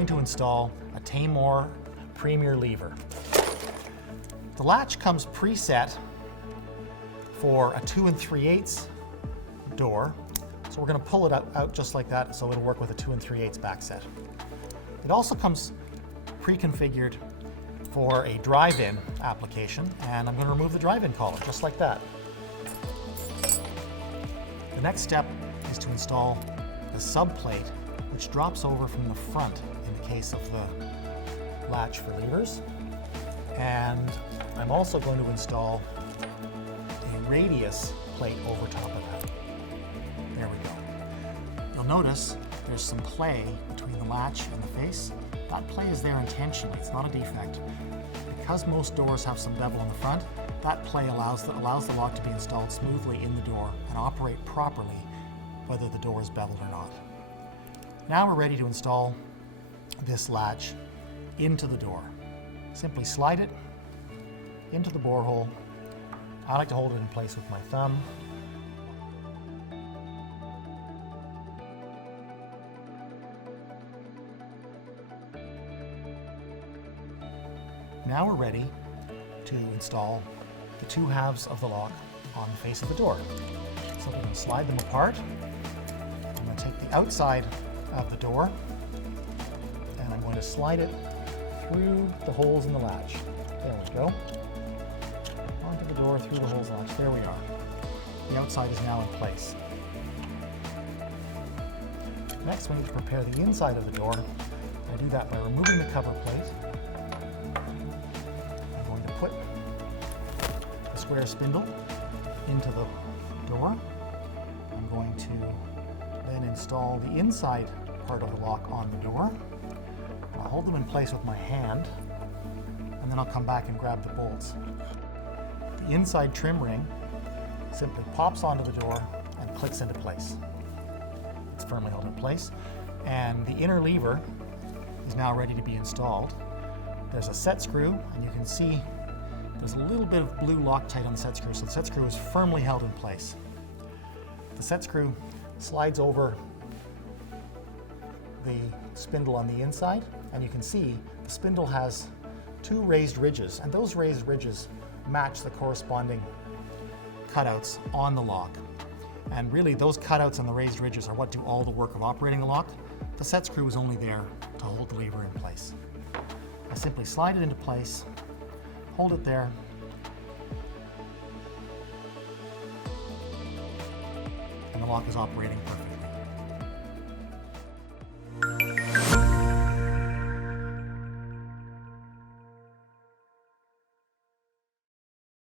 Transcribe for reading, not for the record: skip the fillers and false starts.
going to install a Taymor Premier lever. The latch comes preset for a 2 3/8 door, so we're going to pull it out just like that so it'll work with a 2 3/8 back set. It also comes pre-configured for a drive-in application, and I'm going to remove the drive-in collar just like that. The next step is to install the subplate, which drops over from the front in the case of the latch for levers. And I'm also going to install a radius plate over top of that. There we go. You'll notice there's some play between the latch and the face. That play is there intentionally, it's not a defect. Because most doors have some bevel in the front, that play allows the lock to be installed smoothly in the door and operate properly whether the door is beveled or not. Now we're ready to install this latch into the door. Simply slide it into the bore hole. I like to hold it in place with my thumb. Now we're ready to install the two halves of the lock on the face of the door. So we're going to slide them apart. I'm going to take the outside of the door and I'm going to slide it through the holes in the latch. There we go. Onto the door, through the holes in the latch. There we are. The outside is now in place. Next, we need to prepare the inside of the door. I do that by removing the cover plate. I'm going to put the square spindle into the door. I'm going to then install the inside part of the lock on the door. I'll hold them in place with my hand, and then I'll come back and grab the bolts. The inside trim ring simply pops onto the door and clicks into place. It's firmly held in place, and the inner lever is now ready to be installed. There's a set screw, and you can see there's a little bit of blue Loctite on the set screw, so the set screw is firmly held in place. The set screw slides over the spindle on the inside, and you can see the spindle has two raised ridges, and those raised ridges match the corresponding cutouts on the lock. And really, those cutouts and the raised ridges are what do all the work of operating the lock. The set screw is only there to hold the lever in place. I simply slide it into place, hold it there, and the lock is operating perfectly.